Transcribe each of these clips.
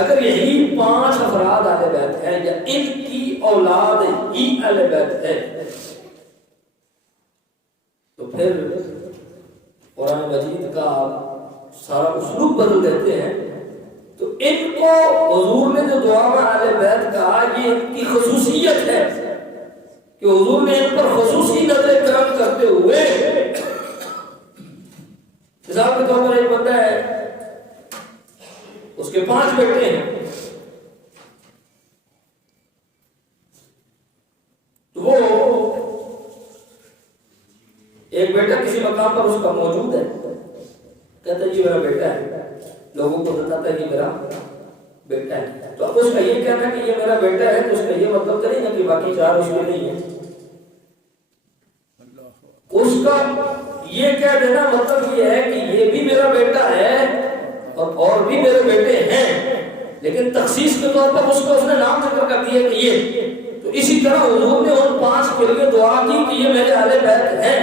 اگر یہی 5 افراد اہل بیت ہیں یا ان کی اولاد ہی اہل بیت ہے تو پھر قرآن مجید کا سارا اسلوب بدل دیتے ہیں. تو ان کو حضور نے جو دعا میں اہل بیت کہا یہ ان کی خصوصیت ہے کہ حضور نے ان پر خصوصی نظر کرم کرتے ہوئے مثال کے طور پر ایک بندہ ہے اس کے 5 بیٹے ہیں تو وہ ایک بیٹا کسی مقام پر اس کا موجود ہے کہتا ہے یہ میرا بیٹا ہے لوگوں کو بتاتا ہے یہ میرا بیٹا ہے تو اب اس کا یہ کہنا کہ یہ میرا بیٹا ہے تو اس کا یہ مطلب تو نہیں ہے کہ باقی 4 اس میں نہیں ہے اس کا یہ کہہ دینا مطلب یہ ہے کہ یہ بھی میرا بیٹا ہے اور بھی میرے بیٹے ہیں لیکن تخصیص کے طور پر اس نے نام ذکر کر دیا کہ یہ تو اسی طرح حضور نے ان 5 کے لیے دعا کی کہ یہ میرے اہل بیت ہیں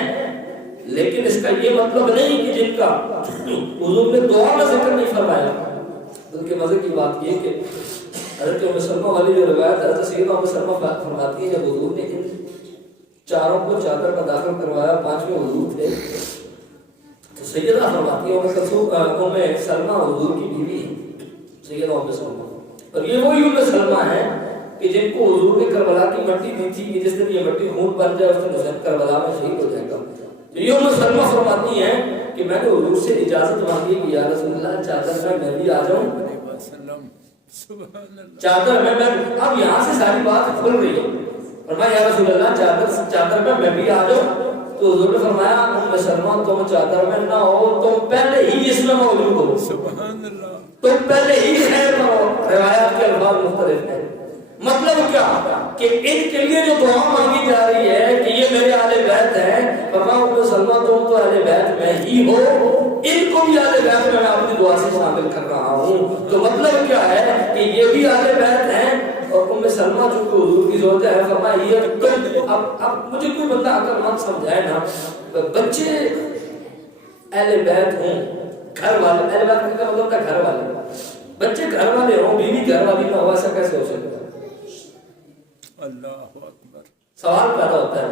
لیکن اس کا یہ مطلب نہیں کہ جن کا حضور نے دعا میں ذکر نہیں فرمایا. بلکہ مزے کی بات یہ کہ حضرت ام سلمہ والی جو روایت حضرت سیدہ ام سلمہ فرماتی ہے جب حضور نے ان 4 کو چادر پر داخل کروایا 5ویں حضور تھے تو سیدہ فرماتی ہے ام سلمہ حضور کی بیوی ہے سیدہ ام سلمہ اور یہ وہی ام سلمہ ہے کہ جن کو حضور نے کربلا کی مٹی دی تھی کہ جس دن یہ مٹی خون بن جائے اس دن حسین کربلا میں شہید ہو جائے گا. تو یہ ام سلمہ فرماتی ہیں کہ میں نے حضور سے اجازت مانگی کہ یا رسول اللہ چادر میں بھی آ جاؤں چادر میں اب یہاں سے ساری بات کھل رہی ہے فرمایا یا رسول اللہ چادر میں بھی آ جاؤں تو حضور نے فرمایا ام سلمہ تم چادر میں نہ ہو تم پہلے ہی اس میں موجود ہو سبحان اللہ تم پہلے ہی خیر میں ہو. روایات کے الفاظ مختلف ہیں مطلب کیا کہ ان کے لیے جو دعا مانگی جا رہی ہے کہ یہ میرے اہل بیت ہیں فرمایا ام سلمہ تم تو اہل بیت میں ہی ہو ان کو بھی اہل بیت میں اپنی دعا سے شامل کر رہا ہوں. تو مطلب کیا ہے کہ یہ بھی اہل بیت ہیں اور ام سلمہ جو کہ حضور کی زوجہ ہے فرمایا یہ تم اب مجھے کوئی بندہ اگر مت سمجھائے نا بچے اہل بیت ہوں گھر والے اہل بیت کا مطلب ہے گھر والے بچے گھر والے ہوں بیوی گھر والی نہ ہو ایسا کیسے ہو سکتا ہے. اللہ اکبر سوال پیدا ہوتا ہے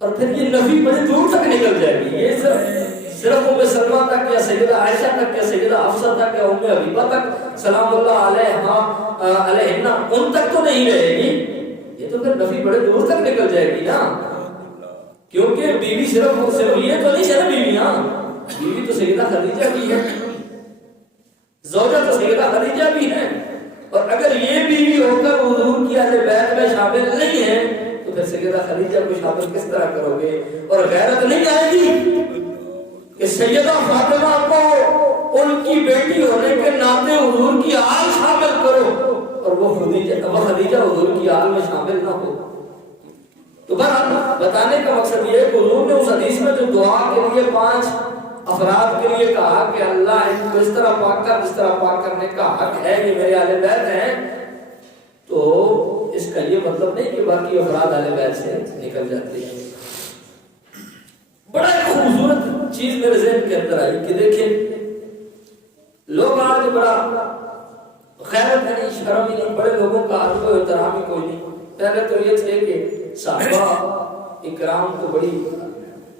اور پھر یہ نفی بڑے دور تک نکل جائے گی. یہ صرف ام سلمہ تک یا سیدہ عائشہ تک یا سیدہ حفصہ تک یا ام حبیبہ تک سلام اللہ علیہن ان تک تو نہیں رہے گی. یہ تو پھر نفی بڑے دور تک نکل جائے گی نا کیونکہ بیوی صرف یہ تو نہیں ہے نا بیویاں بیوی تو سیدہ خدیجہ بھی ہے زوجہ تو سیدہ خدیجہ بھی ہے اور اگر یہ بیوی ہو کر حضور کی اہل بیت میں شامل نہیں ہے تو پھر سیدہ خدیجہ کو شامل کس طرح کرو گے. اور غیرت نہیں آئے گی کہ سیدہ فاطمہ کو ان کی بیٹی ہونے کے ناطے حضور کی آل شامل کرو اور وہ خدیجہ حضور کی آل میں شامل نہ ہو. تو بہرحال بتانے کا مقصد یہ ہے کہ حضور نے اس حدیث میں جو دعا کے لیے 5 افراد کے لیے کہا کہ اللہ ان کو اس طرح پاک کر جس طرح پاک کرنے کا حق ہے یہ میرے اہل بیت ہیں تو اس کا یہ مطلب نہیں کہ باقی افراد اہل بیت سے نکل جاتے ہیں. بڑا خوبصورت چیز میرے ذہن کے اندر آئی کہ دیکھیں لوگ آج بڑا خیرت نہیں شرم ہی نہیں بڑے لوگوں کا عرض و احترام ہی کوئی نہیں. پہلے تو یہ تھے کہ صحابہ اکرام تو بڑی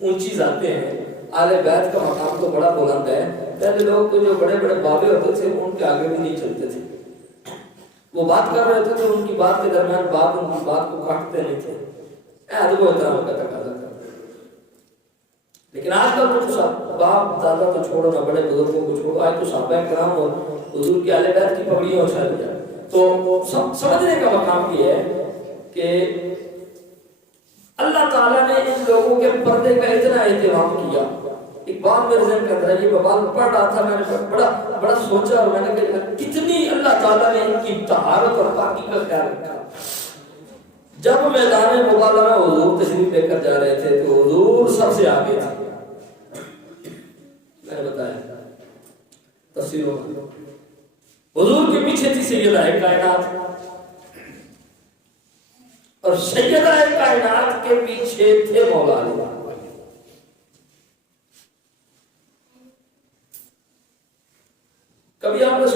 اونچی ذاتیں ہیں اہل بیت کا مقام تو بڑا بلند ہے. پہلے لوگ تو جو بڑے بڑے بابے ہوتے تھے ان کے آگے بھی نہیں چلتے تھے وہ بات کر رہے تھے تو ان کی بات کے درمیان ان کی بات کو کاٹتے نہیں تھے ادب و احترام کا تقاضا کرتے. لیکن آج کل تو باپ دادا تو چھوڑو نہ بڑے بزرگوں کو چھوڑو آج تو صحابہ کرام اور حضور کی اہل بیت کی پگڑیاں اچھال دیا. تو سمجھنے کا مقام یہ ہے کہ اللہ تعالیٰ نے ان لوگوں کے پردے کا اتنا اہتمام کیا. ایک بات میرے ذہن کے اندر ہے یہ بات پڑھ رہا تھا میں نے بڑا سوچا اور میں نے کہا کتنی اللہ تعالیٰ نے ان کی طہارت اور پاکی کا خیال رکھا. جب میدان مبارزہ میں حضور تشریف لے کر جا رہے تھے تو حضور سب سے آگے تھے. میں نے بتایا تفسیروں میں حضور کے پیچھے تھی سیدہ کائنات اور سیدہ کائنات کے پیچھے تھے مولا علی. کبھی آپ نے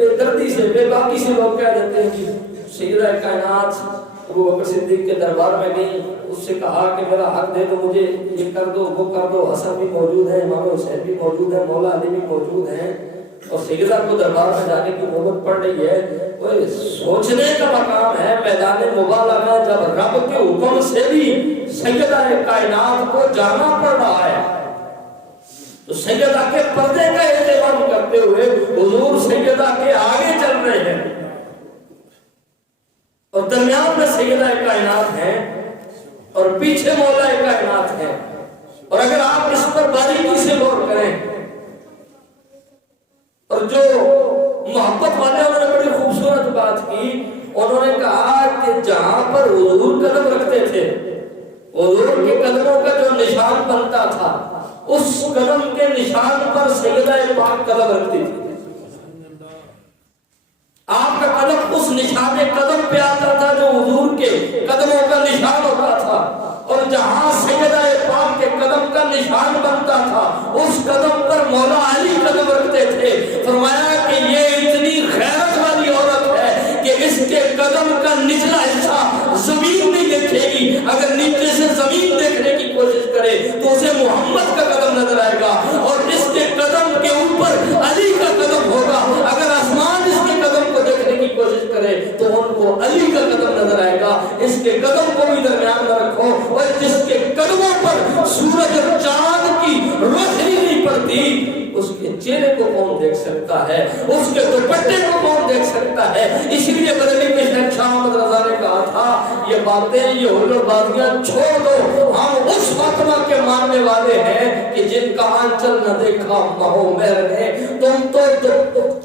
بے دردی سے بے باکی سے لوگ کہہ دیتے ہیں کہ سیدہ کائنات ابو بکر صدیق کے دربار میں گئی، اس سے کہا کہ میرا حق دے دو، مجھے یہ کر دو وہ کر دو۔ حسن بھی موجود ہے، امام حسین بھی موجود ہے، مولا علی بھی موجود ہیں، اور سیدہ کو دربار میں جانے کی نوبت پڑ رہی ہے۔ وہ سوچنے کا مقام ہے، میدان مبالغہ جب رب کے حکم سے بھی سیدہ کائنات کو جانا پڑ رہا ہے تو سیدہ کے پردے کا اہتمام کرتے ہوئے حضور سیدہ کے آگے چل رہے ہیں اور درمیان میں سیدہ کائنات ہیں اور پیچھے مولا کائنات ہے۔ اور اگر آپ اس پر باریکی سے غور کریں، اور جو محبت والے انہوں نے بڑی خوبصورت بات کی، انہوں نے کہا کہ جہاں پر حضور قدم رکھتے تھے، حضور کے قدموں کا جو نشان بنتا تھا، اس قدم کے نشان پر سیدہ پاک قدم رکھتی تھی۔ آپ کا قدم اس نشان قدم پہ آتا تھا جو حضور کے قدموں کا نشان ہوتا تھا، اور جہاں سیدہ پاک کے قدم کا نشان بنتا تھا اس قدم پر مولا علی قدم رکھتے تھے۔ فرمایا کہ یہ اتنی خیرت والی عورت ہے کہ اس کے قدم کا نچلا حصہ زمین نہیں دیکھے گی، اگر نیچے سے زمین دیکھنے کی کوشش کرے تو اسے محمد کا قدم نظر آئے گا، اور اس کے قدم کے اوپر علی کا قدم ہوگا، اگر آسمان اس کے قدم کو دیکھنے کی کوشش کرے تو ان کو علی کا قدم نظر آئے گا۔ اس کے قدم کو بھی درمیان میں رکھو، اور جس کے قدموں پر سورج اور چاند کی روشنی نہیں پڑتی اس کے چہرے کو کون دیکھ سکتا ہے، اس کے دوپٹے کو کون دیکھ سکتا ہے۔ اس لیے بریلی کے شہنشاہ احمد رضا نے کہا تھا یہ باتیں یہ ہلو بازیاں چھوڑ دو، ہم اس فاطمہ کے ماننے والے ہیں کہ جن کا آنچل نہ دیکھا مہو مہر نے۔ تم تو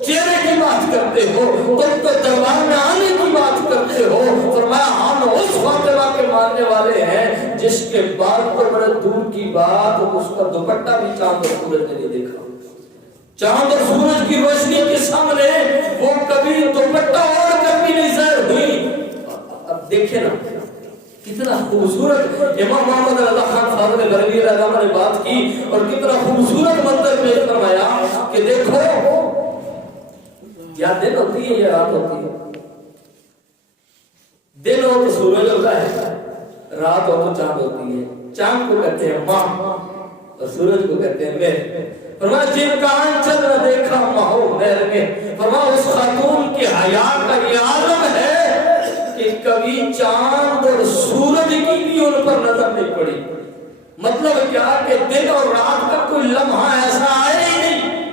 چہرے کی بات کرتے ہو، تم تو دربار میں آنے کی بات کرتے ہو۔ فرمایا ہم اس فاطمہ کے ماننے والے ہیں جس کے بعد تو بڑے دور کی بات اس کا دوپٹہ بھی چاند اور سورج نے نہیں دیکھا۔ چاند اور سورج کی روشنی کے سامنے وہ کبھی دوپٹہ اوڑھ کر بھی نہیں ظاہر ہوئی۔ اب دیکھیں نا کتنا خوبصورت امام محمد رضا خان فاضل بریلوی رضا نے بات کی، اور کتنا خوبصورت منظر پیش فرمایا کہ دیکھو یا دن ہوتی ہے یا رات ہوتی ہے، دن ہو تو سورج ہوتا ہے، رات ہو تو چاند ہوتی ہے۔ چاند کو کہتے ہیں ماں اور سورج کو کہتے ہیں مہر۔ فرمایا جن کا آنچل نہ دیکھا مہو مہر نے، فرمایا اس خاتون کی حیا کا یہ عالم ہے کہ کبھی چاند اور سورج کی بھی ان پر نظر نہیں پڑی۔ مطلب کیا کہ دن اور رات کا کوئی لمحہ ایسا آئے ہی نہیں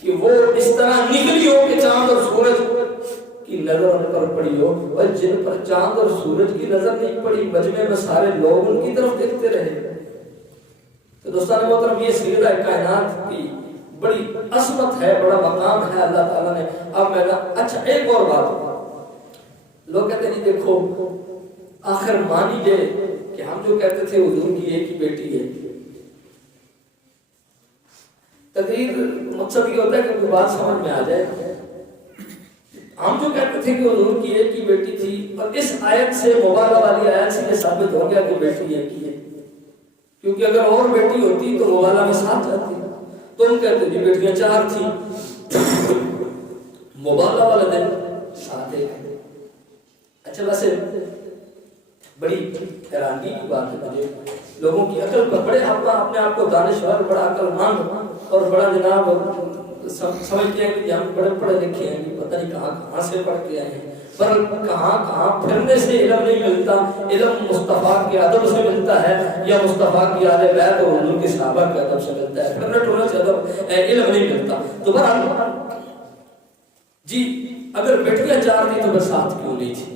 کہ وہ اس طرح نکلی ہو کہ چاند اور سورج کی نظر ان پر پڑی ہو، اور جن پر چاند اور سورج کی نظر نہیں پڑی مجمع میں سارے لوگ ان کی طرف دیکھتے رہے۔ تو دوستان محترم یہ سیدہ کائنات کی بڑی عظمت ہے، بڑا مقام ہے اللہ تعالیٰ نے۔ اب میں اچھا ایک اور بات، لوگ کہتے ہیں دیکھو آخر مان لیجیے کہ ہم جو کہتے تھے حضور کی ایک ہی بیٹی ہے، تقریر مقصد یہ ہوتا ہے کہ کوئی بات سمجھ میں آ جائے۔ ہم جو کہتے تھے کہ حضور کی ایک ہی بیٹی تھی، اور اس آیت سے مبالغہ والی آیت سے یہ ثابت ہو گیا کہ بیٹی ایک ہی ہے، کیونکہ اگر اور بیٹی ہوتی تو مبالغہ میں ساتھ جاتی۔ تم کہتے جی بیٹیاں چار تھیں، مبالغہ والا دن ساتھ ایک۔ اچھا ویسے بڑی حیرانگی کی بات ہے مجھے لوگوں کی عقل پر، بڑے اپنے آپ کو دانشور، بڑا عقل مند اور بڑا جناب سمجھتے ہیں کہ ہم بڑے پڑھے لکھے ہیں، پتہ نہیں کہاں سے پڑھ کے آئے ہیں، پر کہاں پھرنے سے علم نہیں ملتا۔ علم مصطفیٰ کے ادب سے ملتا ہے یا مصطفیٰ کی آل بیت اور حضور کے صحابہ کے ادب سے ملتا ہے، پھرنے ٹھونے سے علم نہیں ملتا۔ تو بہرحال جی اگر بیٹیاں چار تھیں تو بس ساتھ کیوں نہیں تھی؟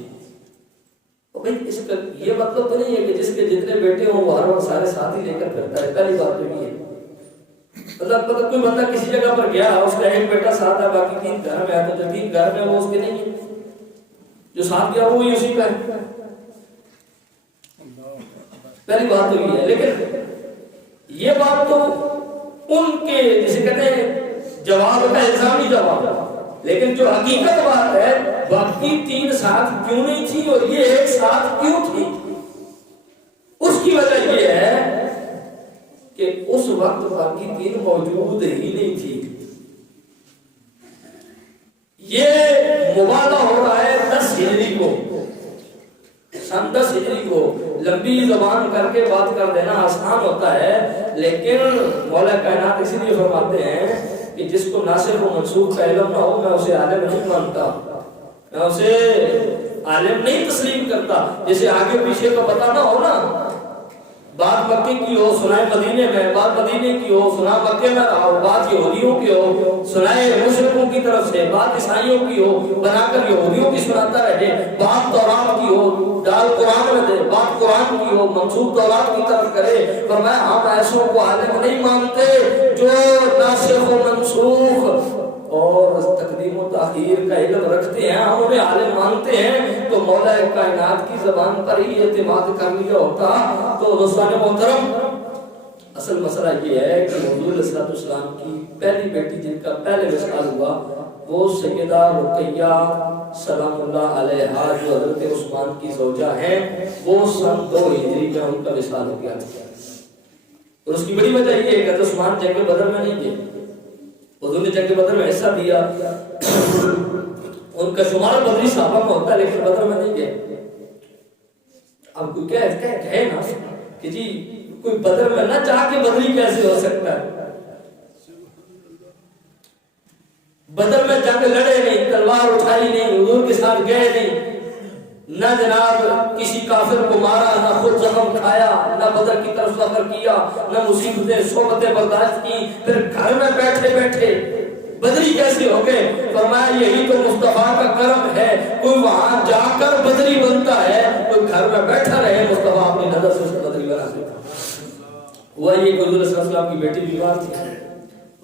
اس کا یہ مطلب تو نہیں ہے کہ جس کے جتنے بیٹے ہوں وہ ہر وقت سارے ساتھ ہی لے کر پھرتا ہے، پہلی بات تو یہ ہے۔ مطلب کوئی بندہ کسی جگہ پر گیا، اس کا ایک بیٹا ساتھ ہے، باقی تین گھر میں ہے، تو جو تین گھر میں وہ اس کے نہیں ہے، جو ساتھ گیا وہ اسی کا ہے۔ پہلی بات تو یہ ہے، لیکن یہ بات تو ان کے جسے کہتے ہیں جواب کا الزامی جواب، لیکن جو حقیقت بات ہے باقی تین ساتھ کیوں نہیں تھی اور یہ ایک ساتھ کیوں تھی، اس کی وجہ یہ ہے کہ اس وقت باقی تین موجود ہی نہیں تھی۔ مبالغہ ہو رہا ہے 10 ہجری کو، سن 10 ہجری کو۔ لمبی زبان کر کے بات کر دینا آسان ہوتا ہے، لیکن مولا کائنات اسی لیے فرماتے ہیں کہ جس کو ناسخ و منسوخ کا علم نہ ہو میں اسے عالم نہیں مانتا، میں اسے عالم نہیں تسلیم کرتا۔ جیسے آگے پیچھے کا پتہ نہ ہو نا، بات مکے کی ہو سنائے مدینے میں، بات مدینے کی ہو سنا مکے میں رہا ہو، بات یہودیوں کی ہو سنائے مشرکوں کی طرف سے، بات عیسائیوں کی ہو بنا کر یہودیوں کی سناتا رہے، بات تورات کی ہو ڈال قرآن میں دے، بات قرآن کی ہو منسوخ تورات کی طرف کرے۔ فرمایا ہم ایسوں کو عالم نہیں مانتے جو ناسخ و منسوخ اور تقدیم و تاخیر کا علم رکھتے ہیں، ہم انہیں عالم مانتے ہیں۔ تو مولا کائنات کی زبان پر ہی اعتماد کر لیا ہوتا تو دوستان محترم، اصل مسئلہ یہ ہے کہ حضور علیہ السلام کی پہلی بیٹی جن کا پہلے وصال ہوا وہ سیدہ رقیہ سلام اللہ علیہا جو حضرت عثمان کی زوجہ ہیں، وہ سن 2 ہجری میں ان کا وصال ہو گیا تھا۔ اور اس کی بڑی وجہ یہ ہے کہ عثمان جنگ بدر میں نہیں گئے، حضور نے جنگ بدر میں حصہ دیا، ان کا شمار بدری صحابہ میں ہوتا ہے لیکن بدر میں نہیں گئے۔ اب کوئی کہے نا کہ جی کوئی بدر میں نہ چاہ کے بدری کیسے ہو سکتا ہے؟ بدر میں جنگ لڑے نہیں، تلوار اٹھائی نہیں، حضور کے ساتھ گئے نہیں، نہ جناب کسی کافر کو مارا، نہ خود زخم کھایا، نہ بدر کی طرف سفر کیا، نہ مصیبتیں صحبتیں برداشت کی، پھر گھر میں بیٹھے بیٹھے بدری کیسے ہو گئے؟ فرمایا یہی تو مصطفیٰ کا کرم ہے، کوئی وہاں جا کر بدری بنتا ہے، کوئی گھر میں بیٹھا رہے مصطفیٰ اپنی نظر سے اسے بدری بنا دیتا۔ ہوا یہ کہ حضور صلی اللہ علیہ وسلم کی بیٹی بیمار تھی،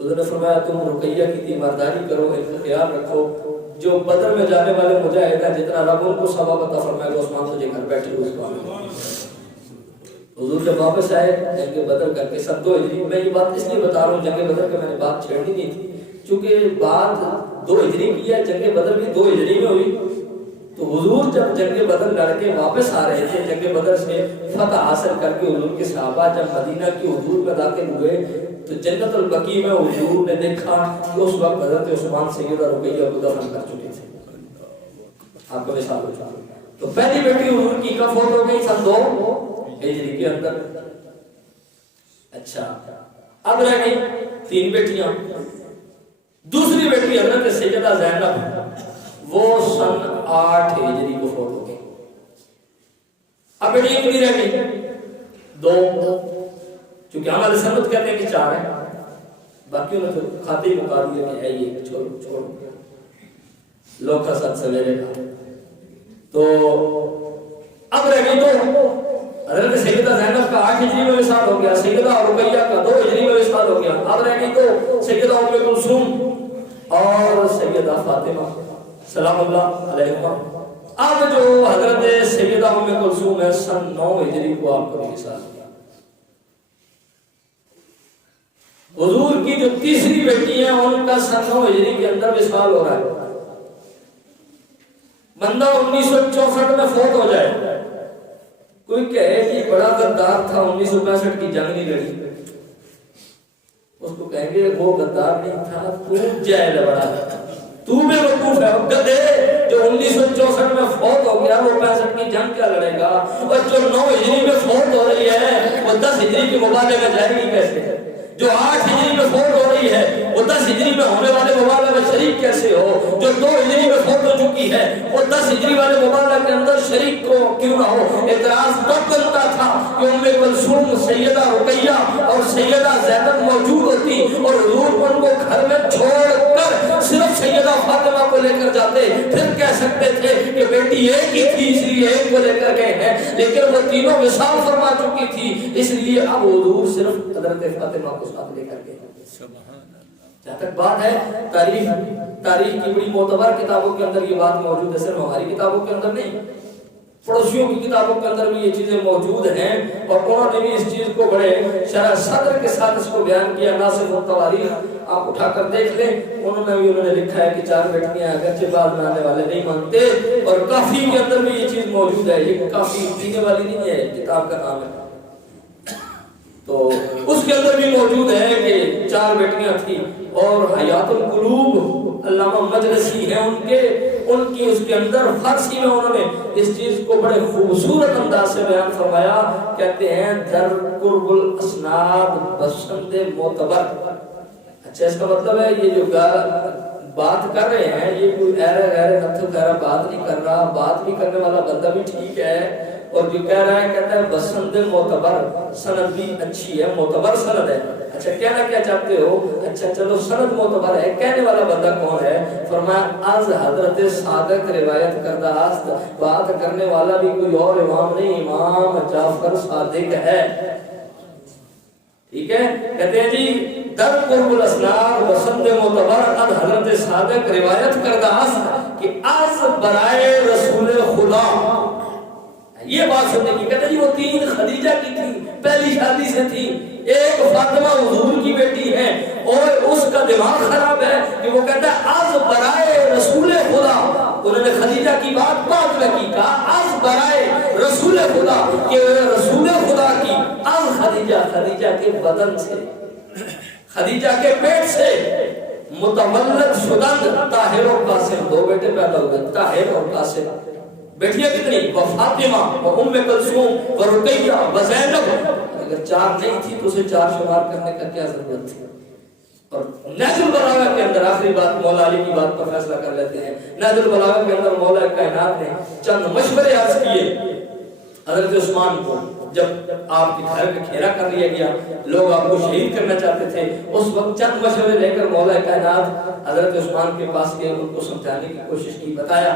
حضور نے فرمایا تم رقیہ کی تیمارداری کرو، ان کا خیال رکھو، جو بدر میں جانے والے مجاہد ہیں جتنا رب ان کو ثواب عطا فرمائے گا عثمان تجھے گھر بیٹھے ہوئے اس کو۔ حضور جب واپس آئے جنگ بدر کر کے سن 2 ہجری، میں یہ بات اس لیے بتا رہا ہوں جنگ بدر کے میں نے بات چھیڑنی نہیں تھی چونکہ بات 2 ہجری کی ہے، جنگ بدر بھی 2 ہجری میں ہوئی۔ تو حضور جب جنگ بدر لڑ کے واپس آ رہے تھے، جنگ بدر سے فتح حاصل کر کے حضور کے صحابہ جب مدینہ کی حدود میں داخل ہوئے تو جنت البقیع میں حضور نے دیکھا کہ اس وقت حضرت عثمان سیدہ رقیہ کو دفن کر چکے تھے۔ آپ کو مثال ہو چکا۔ تو پہلی بیٹی حضور کی کب فوت ہو گئی؟ سن 2 ہجری کے اندر۔ اچھا اب رہ گئی 3 بیٹیاں۔ دوسری بیٹی حضرت سیدہ زینب، وہ سن 8 ہجری کو فوت ہو گئی۔ اب بیٹی کتنی رہ گئی؟ 2، چونکہ ہمارے سنت کہتے ہیں کہ 4 ہیں، باقی انہوں نے کھاتے ہی مکا دیا کہ ہے یہ چھوڑ لوگ کا ساتھ سویرے کا۔ تو اب رہ گئی 2، حضرت سیدہ زینب کا 8 ہجری میں وصال ہو گیا، سیدہ رقیہ کا 2 ہجری میں وصال ہو گیا۔ اب رہ گئی 2، سیدہ ام کلثوم اور سیدہ فاطمہ سلام اللہ علیہما۔ اب جو حضرت سیدہ ام کلثوم ہے سن 9 ہجری کو آپ کو وصال ہوا۔ حضور کی جو تیسری بیٹی ہیں ان کا سن 9 ہجری کے اندر وصال ہو رہا ہے۔ بندہ 1964 میں فوت ہو جائے، کوئی کہے کہ بڑا غدار تھا 1965 کی جنگ نہیں لڑی، اس کو کہیں گے وہ غدار نہیں تھا، تو جاہل بڑا تو بے وقوف ہے، گدھے جو 1964 میں فوت ہو گیا وہ 65 کی جنگ کیا لڑے گا؟ اور جو 9 ہجری میں فوت ہو رہی ہے وہ 10 ہجری کے مبالغے میں جائے گی کیسے؟ جو 8 ہجری میں فوت ہو رہی ہے وہ 10 ہجری میں ہونے والے مبالغے میں شریک کیسے ہو؟ جو 2 ہجری میں فوت ہو چکی ہے وہ 10 ہجری والے مبالغے کے اندر شریک کو کیوں نہ ہو؟ اعتراض تب بنتا تھا کہ ام کلثوم، سیدہ رقیہ اور سیدہ زینب موجود ہوتی اور حضور ان کو گھر میں چھوڑ کر صرف سیدہ فاطمہ کو لے کر جاتے، پھر کہہ سکتے تھے کہ بیٹی ایک ہی تھی اس لیے ایک کو لے کر گئے ہیں، لیکن وہ تینوں وصال فرما چکی تھی اس لیے اب حضور صرف حضرت فاطمہ کو ساتھ لے کر گئے۔ جہاں تک بات ہے تاریخ کی بڑی معتبر کتابوں کے اندر یہ بات موجود ہے، صرف ہماری کتابوں کے اندر نہیں، پڑوسیوں کی کتابوں کے اندر بھی یہ چیزیں موجود ہیں اور انہوں نے بھی اس چیز کو بڑے شرح صدر کے ساتھ اس کو بیان کیا۔ ناصر التواریخ آپ اٹھا کر دیکھ لیں، انہوں نے لکھا ہے کہ 4 بیٹیاں اگرچہ بعد میں آنے والے نہیں مانتے، اور کافی کے اندر بھی یہ چیز موجود ہے، یہ کافی پینے والی نہیں ہے کتاب کا نام ہے، تو اس کے اندر بھی موجود ہے کہ 4 بیٹیاں تھیں۔ اور حیات القلوب علامہ مجلسی ہیں ان کی اس کے اندر فارسی میں انہوں نے اس چیز کو بڑے خوبصورت انداز سے بیان فرمایا. کہتے ہیں در قرب الاسناد بسند معتبر. اچھا اس کا مطلب ہے یہ جو بات کر رہے ہیں یہ کوئی ایرے غیر نتھو کہہ رہا بات نہیں کر رہا, بات بھی کرنے والا بندہ بھی ٹھیک ہے, اور جو کہہ رہا ہے کہتا ہے بسند معتبر, سند بھی اچھی ہے, معتبر سند ہے. اچھا کہنا کیا چاہتے ہو؟ اچھا چلو سند معتبر ہے, کہنے والا بندہ کون ہے؟ فرمایا از حضرت صادق روایت کردہ است, بات کرنے والا بھی کوئی اور امام نہیں, امام جعفر صادق ہے. ٹھیک ہے, کہتے ہیں جی در قرب الاسناد بسند معتبر از حضرت صادق روایت کردہ است کہ از برائے رسول خدا. یہ بات سننے کی کہتے ہیں جی وہ 3 خدیجہ کی تھی, پہلی شادی سے تھی, ایک فاطمہ حضور کی بیٹی ہے, اور اس کا دماغ خراب ہے کہ وہ کہتا ہے از برائے رسول خدا. انہوں نے خدیجہ کی بات بعد میں کی, کہا از برائے رسول خدا, کہ رسول خدا کی از خدیجہ, خدیجہ کے بدن سے, خدیجہ کے پیٹ سے متولد شدند طاہر و قاسم, 2 بیٹے پیدا ہوئے, طاہر اور قاسم. بیٹیاں کتنی؟ وہ فاطمہ و ام کلثوم و رقیہ و زینب. اگر 4 نہیں تھی تو اسے 4 شمار کرنے کا کیا ضرورت تھی؟ اور نہج البلاغہ کے اندر آخری بات مولا علی کی بات پر فیصلہ کر لیتے ہیں. نہج البلاغہ کے اندر مولا کائنات نے چند مشورے عرض کیے حضرت عثمان کو. جب آپ کے گھر کا گھیرا کر لیا گیا, لوگ آپ کو شہید کرنا چاہتے تھے, اس وقت چند مشورے لے کر مولا کائنات حضرت عثمان کے پاس گئے, ان کو سمجھانے کی کوشش کی, بتایا,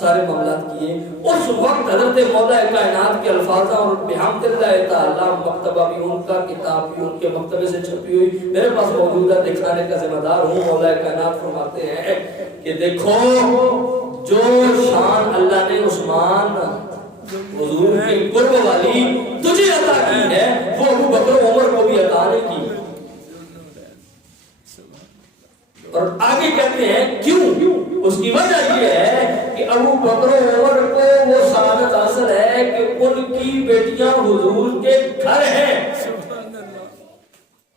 سارے معاملات کیے. اس وقت حضرت مولا کائنات کے الفاظ اور بحمد اللہ تعالی مکتبہ بھی ان کا, کتاب بھی ان کے مکتبے سے چھپی ہوئی میرے پاس موجود ہے, دکھانے کا ذمہ دار ہوں. مولا کائنات فرماتے ہیں کہ دیکھو جو شان اللہ نے عثمان حضور کی قرب والی تجھے عطا کی ہے وہ ابو بکر عمر کو بھی عطا نہیں کی. اور آگے کہتے ہیں کیوں؟ اس کی وجہ یہ ہے کہ ابو بکر عمر کو وہ سعادت حاصل ہے کہ ان کی بیٹیاں حضور کے گھر ہیں,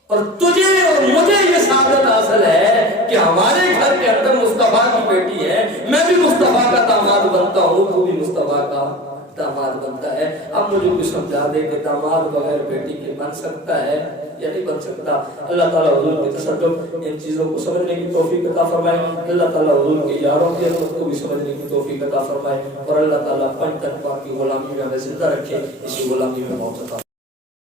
اور تجھے اور مجھے یہ سعادت حاصل ہے کہ ہمارے گھر کے اندر مصطفیٰ کی بیٹی ہے, میں بھی مصطفیٰ کا داماد بنتا ہوں, تو بھی مصطفیٰ کا داماد بنتا ہے. اب مجھے کوئی سمجھا دے کہ داماد بغیر بیٹی کے بن سکتا ہے یا نہیں بن سکتا. اللہ تعالیٰ حضور کے تصدق ان چیزوں کو سمجھنے کی توفیق عطا فرمائے. اللہ تعالیٰ حضور کے یاروں کے کو بھی سمجھنے کی توفیق عطا فرمائے, اور اللہ تعالیٰ پنج تک پاک کی غلامی میں ہمیں زندہ رکھے, اسی غلامی میں موت عطا